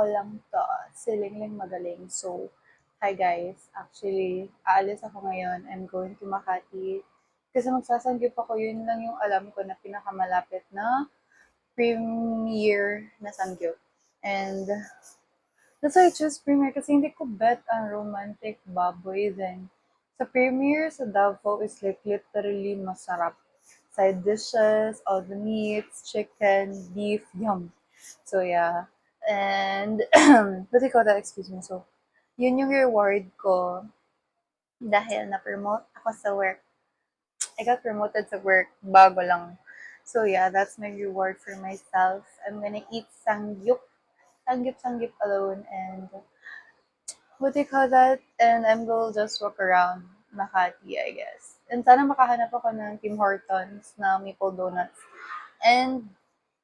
ako lang 'to, si Lingling Magaling. So, hi guys. Actually, aalis ako ngayon. I'm going to Makati. Kasi magsasanggip ako, yun lang yung alam ko na pinakamalapit na premiere na sanggip. And that's why I choose premiere kasi hindi ko bet ang romantic baboy then. Sa premiere sa Davao is like literally masarap. Side dishes, all the meats, chicken, beef, yum. So yeah. And what do you call that? Excuse me. So, yun yung reward ko dahil na-promote ako sa work. I got promoted sa work bago lang. So yeah, that's my reward for myself. I'm gonna eat sangyup alone and what do you call that? And I'm gonna just walk around Makati, I guess. And sana makahanap ako ng Tim Hortons na maple donuts and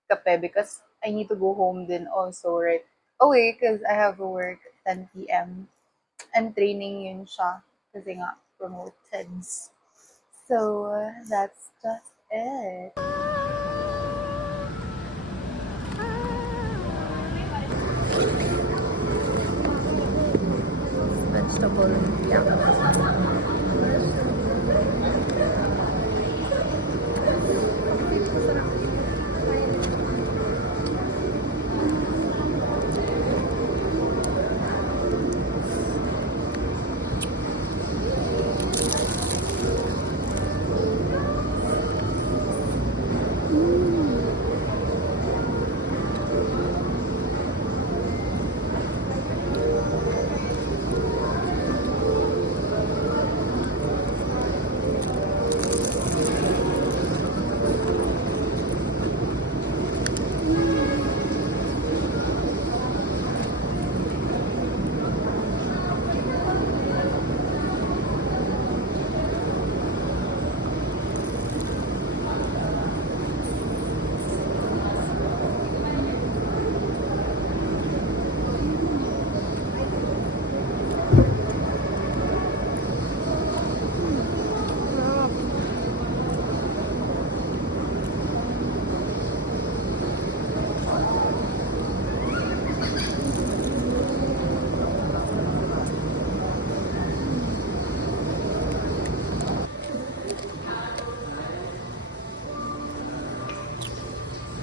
kape because I need to go home then also right away because I have to work 10 p.m. and training yun siya kasi nga promoted. So that's just it. Vegetable lumpia.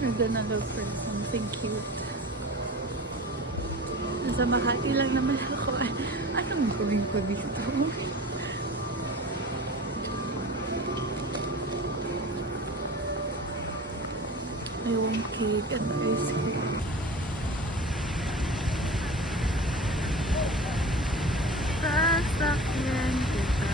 We're gonna look for something cute. Nasa Makati lang naman ako. Anong gawin ko dito? I want cake and ice cream. Sasakyan kita.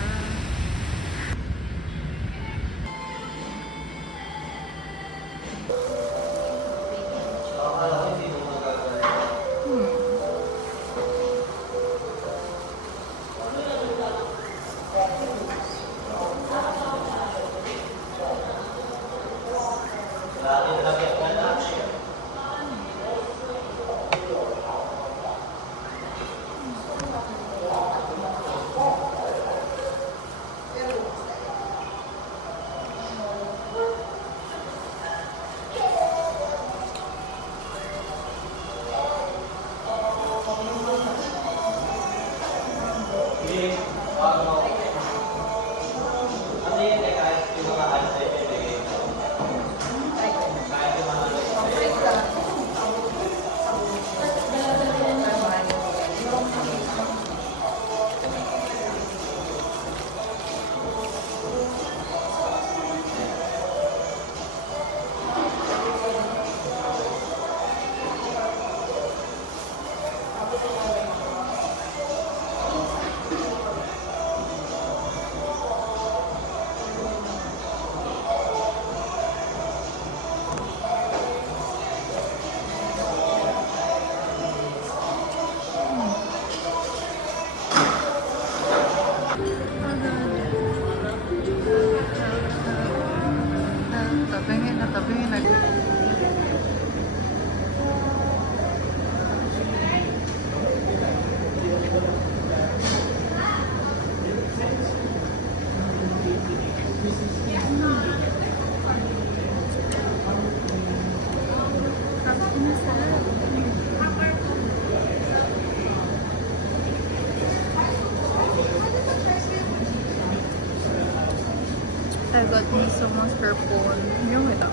I got me some mascarpone. Yung ito.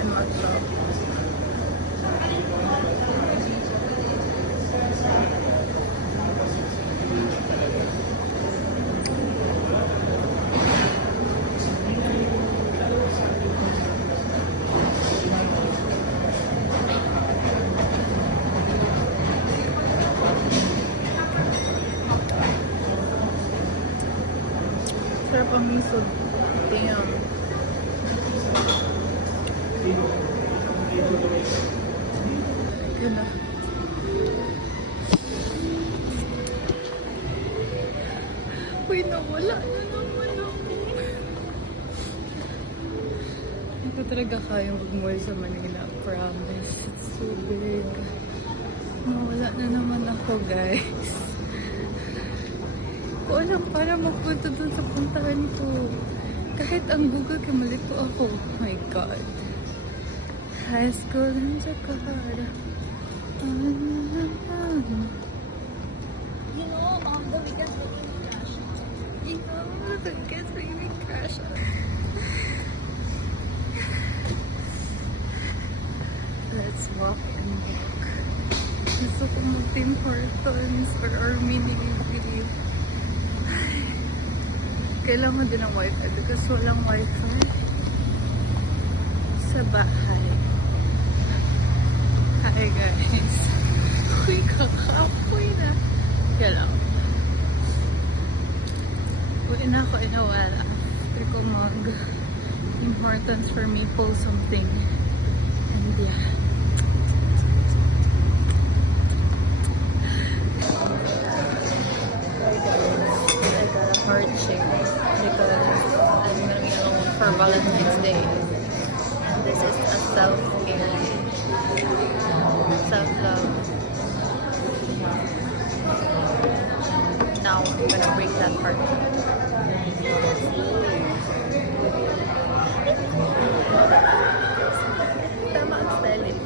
And matcha. Sarap ang miso. Damn. Ganda. Uy, nawala na naman ako. Hindi ko talaga kayang mag-mall sa Manila. Promise. It's so big. Nawala na naman ako, guys. Ko alam para magpunta dun sa puntahan ko. Kahit ang Google kamalito ako. Oh my God. High school in Jakarta. You know, the weekends will be crash. You know, the kids are gonna crash. Let's walk and walk. Gusto ko mag-Tim Hortons or Armini Bibili. Kailangan din ng wifi because walang wifi sa bahay. Hi guys. Uy, kakapoy na. Kaya lang. Uwi na ako inawala. After ko mag-Tim Hortons for maple something. And yeah. Heart shape because I'm gonna be alone for Valentine's Day. And this is a self-care, self-love. Now I'm gonna break that heart. Tama ang spelling.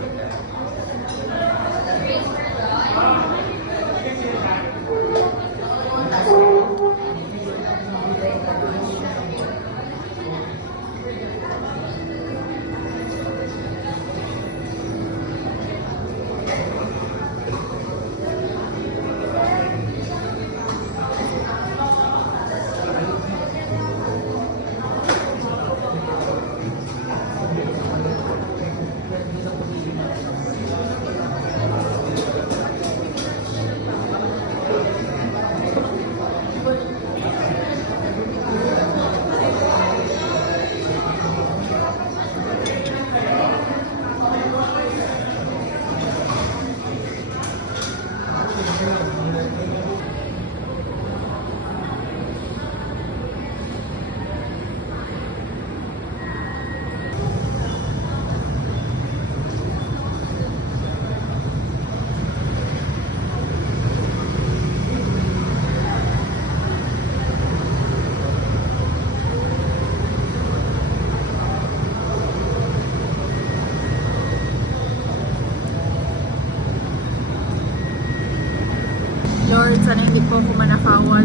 Lord, sana hindi po ako manakawan.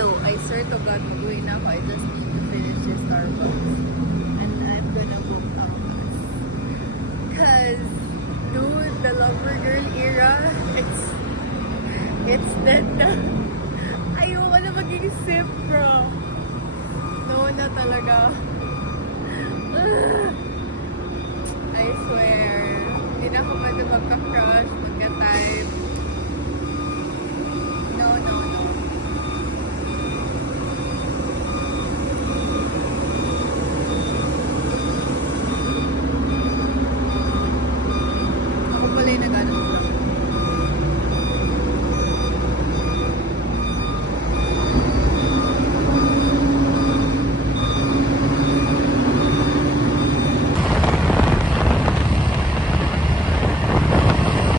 So, I swear to God, mag-uwi na ako. I just need to finish this Starbucks. And I'm gonna book a bus. Cause, dude, the lover girl era, it's dead na. Ayoko na maging sip, bro. No na talaga. I swear, hindi na ako pwede magka